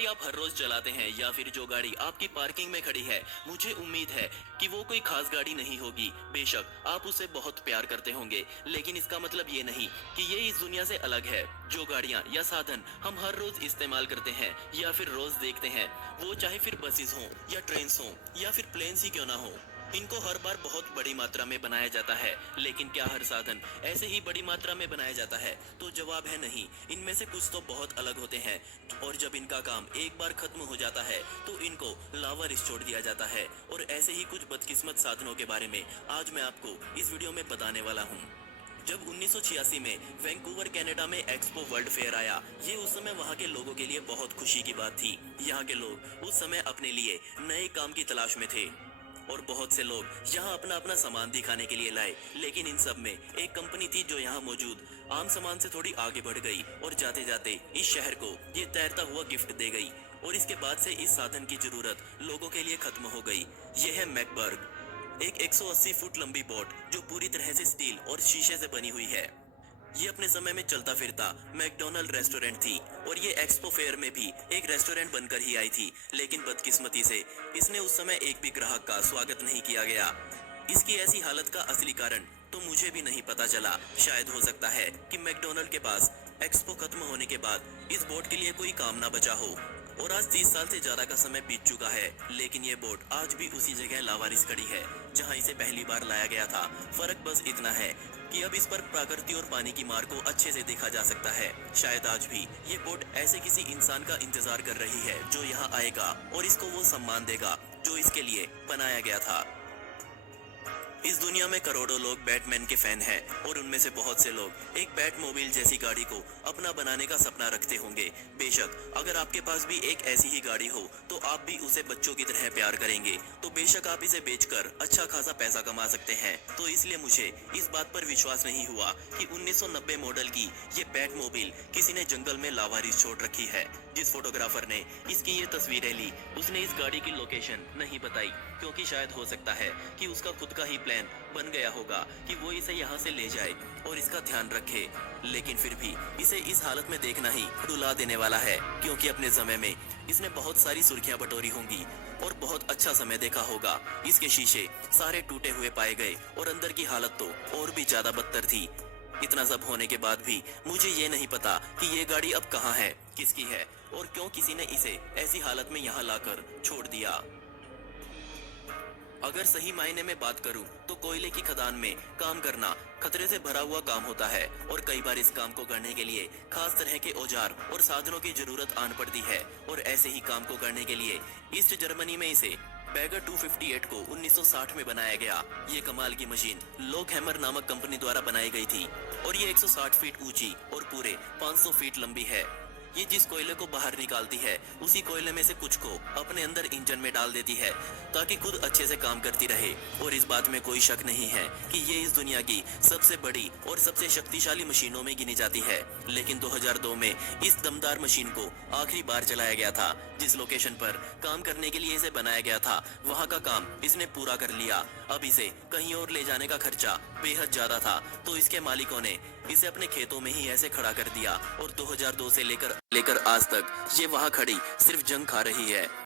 गाड़ी आप हर रोज चलाते हैं या फिर जो गाड़ी आपकी पार्किंग में खड़ी है, मुझे उम्मीद है कि वो कोई खास गाड़ी नहीं होगी। बेशक आप उसे बहुत प्यार करते होंगे, लेकिन इसका मतलब ये नहीं कि ये इस दुनिया से अलग है। जो गाड़ियां या साधन हम हर रोज इस्तेमाल करते हैं या फिर रोज देखते हैं, वो चाहे फिर बसेस हों या ट्रेन हों या फिर प्लेन्स ही क्यों ना हो, इनको हर बार बहुत बड़ी मात्रा में बनाया जाता है। लेकिन क्या हर साधन ऐसे ही बड़ी मात्रा में बनाया जाता है? तो जवाब है नहीं। इनमें से कुछ तो बहुत अलग होते हैं, और जब इनका काम एक बार खत्म हो जाता है तो इनको लावारिस छोड़ दिया जाता है। और ऐसे ही कुछ बदकिस्मत साधनों के बारे में आज मैं आपको इस वीडियो में बताने वाला हूँ। जब 1986 में वैंकूवर कनाडा में एक्सपो वर्ल्ड फेयर आया, ये उस समय वहाँ के लोगों के लिए बहुत खुशी की बात थी। यहाँ के लोग उस समय अपने लिए नए काम की तलाश में थे और बहुत से लोग यहाँ अपना अपना सामान दिखाने के लिए लाए। लेकिन इन सब में एक कंपनी थी जो यहाँ मौजूद आम सामान से थोड़ी आगे बढ़ गई और जाते जाते इस शहर को ये तैरता हुआ गिफ्ट दे गई। और इसके बाद से इस साधन की जरूरत लोगों के लिए खत्म हो गई। ये है मैकबर्ग, एक 180 फुट लंबी बोट जो पूरी तरह से स्टील और शीशे से बनी हुई है। ये अपने समय में चलता फिरता मैकडोनल्ड रेस्टोरेंट थी और ये एक्सपो फेयर में भी एक रेस्टोरेंट बनकर ही आई थी। लेकिन बदकिस्मती से इसने उस समय एक भी ग्राहक का स्वागत नहीं किया गया। इसकी ऐसी हालत का असली कारण तो मुझे भी नहीं पता चला। शायद हो सकता है कि मैकडोनल्ड के पास एक्सपो खत्म होने के बाद इस बोट के लिए कोई काम ना बचा हो। और आज 30 साल से ज्यादा का समय बीत चुका है, लेकिन ये बोट आज भी उसी जगह लावारिस खड़ी है जहां इसे पहली बार लाया गया था। फर्क बस इतना है कि अब इस पर प्रकृति और पानी की मार को अच्छे से देखा जा सकता है। शायद आज भी ये बोट ऐसे किसी इंसान का इंतजार कर रही है जो यहाँ आएगा और इसको वो सम्मान देगा जो इसके लिए बनाया गया था। इस दुनिया में करोड़ों लोग बैटमैन के फैन हैं और उनमें से बहुत से लोग एक बैटमोबाइल जैसी गाड़ी को अपना बनाने का सपना रखते होंगे। बेशक अगर आपके पास भी एक ऐसी ही गाड़ी हो तो आप भी उसे बच्चों की तरह प्यार करेंगे। तो बेशक आप इसे बेचकर अच्छा खासा पैसा कमा सकते हैं। तो इसलिए मुझे इस बात पर विश्वास नहीं हुआ कि 1990 मॉडल की ये बैटमोबाइल किसी ने जंगल में लावारिस छोड़ रखी है। जिस फोटोग्राफर ने इसकी ये तस्वीरें ली उसने इस गाड़ी की लोकेशन नहीं बताई, क्योंकि शायद हो सकता है कि उसका खुद का ही प्लान बन गया होगा कि वो इसे यहाँ से ले जाए और इसका ध्यान रखे। लेकिन फिर भी इसे इस हालत में देखना ही रुला देने वाला है, क्योंकि अपने समय में इसने बहुत सारी सुर्खियां बटोरी होंगी और बहुत अच्छा समय देखा होगा। इसके शीशे सारे टूटे हुए पाए गए और अंदर की हालत तो और भी ज्यादा बदतर थी। इतना सब होने के बाद भी मुझे ये नहीं पता कि ये गाड़ी अब कहाँ है, किसकी है और क्यों किसी ने इसे ऐसी हालत में यहाँ लाकर छोड़ दिया। अगर सही मायने में बात करूं तो कोयले की खदान में काम करना खतरे से भरा हुआ काम होता है और कई बार इस काम को करने के लिए खास तरह के औजार और साधनों की जरूरत आन पड़ती है। और ऐसे ही काम को करने के लिए ईस्ट जर्मनी में इसे बैगर 258 को 1960 में बनाया गया। ये कमाल की मशीन लोक हैमर नामक कंपनी द्वारा बनाई गई थी और ये 160 फीट ऊंची और पूरे 500 फीट लंबी है। ये जिस कोयले को बाहर निकालती है उसी कोयले में से कुछ को अपने अंदर इंजन में डाल देती है ताकि खुद अच्छे से काम करती रहे। और इस बात में कोई शक नहीं है कि ये इस दुनिया की सबसे बड़ी और सबसे शक्तिशाली मशीनों में गिनी जाती है। लेकिन 2002 में इस दमदार मशीन को आखिरी बार चलाया गया था। जिस लोकेशन पर काम करने के लिए इसे बनाया गया था वहाँ का काम इसने पूरा कर लिया। अब इसे कहीं और ले जाने का खर्चा बेहद ज्यादा था, तो इसके मालिकों ने इसे अपने खेतों में ही ऐसे खड़ा कर दिया और 2002 से लेकर आज तक ये वहाँ खड़ी सिर्फ जंग खा रही है।